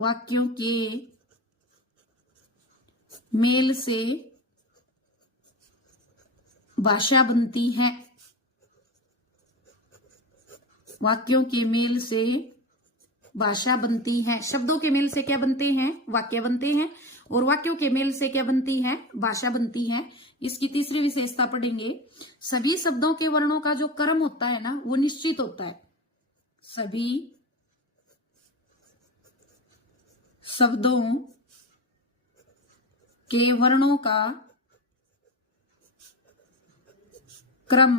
वाक्यों के मेल से भाषा बनती है। वाक्यों के मेल से भाषा बनती है। शब्दों के मेल से क्या बनते हैं? वाक्य बनते हैं। और वाक्यों के मेल से क्या बनती है? भाषा बनती है। इसकी तीसरी विशेषता पढ़ेंगे। सभी शब्दों के वर्णों का जो क्रम होता है ना, वो निश्चित होता है। सभी शब्दों के वर्णों का क्रम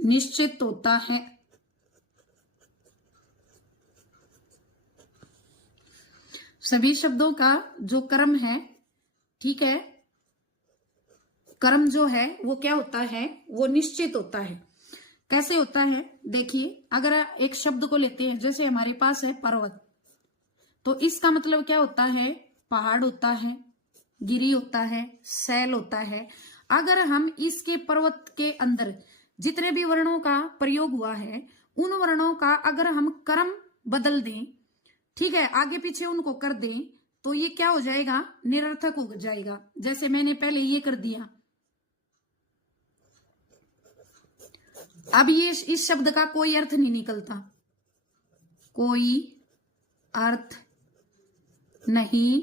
निश्चित होता है। सभी शब्दों का जो क्रम है, ठीक है, क्रम जो है वो क्या होता है? वो निश्चित होता है। कैसे होता है? देखिए, अगर एक शब्द को लेते हैं, जैसे हमारे पास है पर्वत, तो इसका मतलब क्या होता है? पहाड़ होता है, गिरी होता है, शैल होता है। अगर हम इसके पर्वत के अंदर जितने भी वर्णों का प्रयोग हुआ है, उन वर्णों का अगर हम क्रम बदल दें, ठीक है, आगे पीछे उनको कर दें, तो ये क्या हो जाएगा? निरर्थक हो जाएगा। जैसे मैंने पहले ये कर दिया, अब ये इस शब्द का कोई अर्थ नहीं निकलता, कोई अर्थ नहीं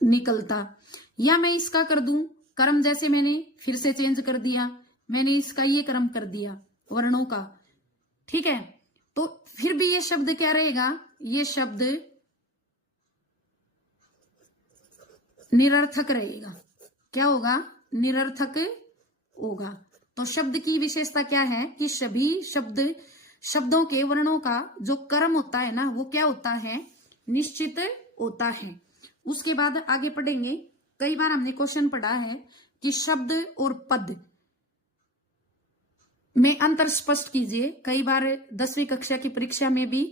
निकलता। या मैं इसका कर दूं क्रम, जैसे मैंने फिर से चेंज कर दिया, मैंने इसका ये क्रम कर दिया वर्णों का, ठीक है, तो फिर भी ये शब्द क्या रहेगा? ये शब्द निरर्थक रहेगा। क्या होगा? निरर्थक होगा। तो शब्द की विशेषता क्या है कि सभी शब्दों के वर्णों का जो क्रम होता है ना, वो क्या होता है? निश्चित होता है। उसके बाद आगे पढ़ेंगे। कई बार हमने क्वेश्चन पढ़ा है कि शब्द और पद में अंतर स्पष्ट कीजिए। कई बार 10वीं कक्षा की परीक्षा में भी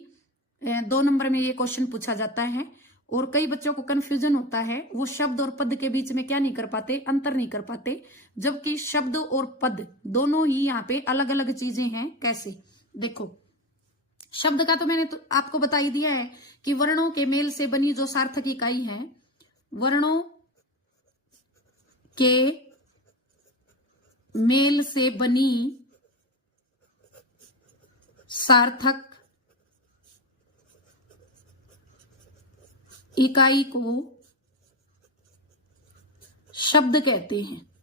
2 नंबर में ये क्वेश्चन पूछा जाता है और कई बच्चों को कंफ्यूजन होता है, वो शब्द और पद के बीच में क्या नहीं कर पाते? अंतर नहीं कर पाते, जबकि शब्द और पद दोनों ही यहाँ पे अलग अलग चीजें हैं। कैसे? देखो, शब्द का तो मैंने तो आपको बता ही दिया है कि वर्णों के मेल से बनी जो सार्थक इकाई है, वर्णों के मेल से बनी सार्थक इकाई को शब्द कहते हैं।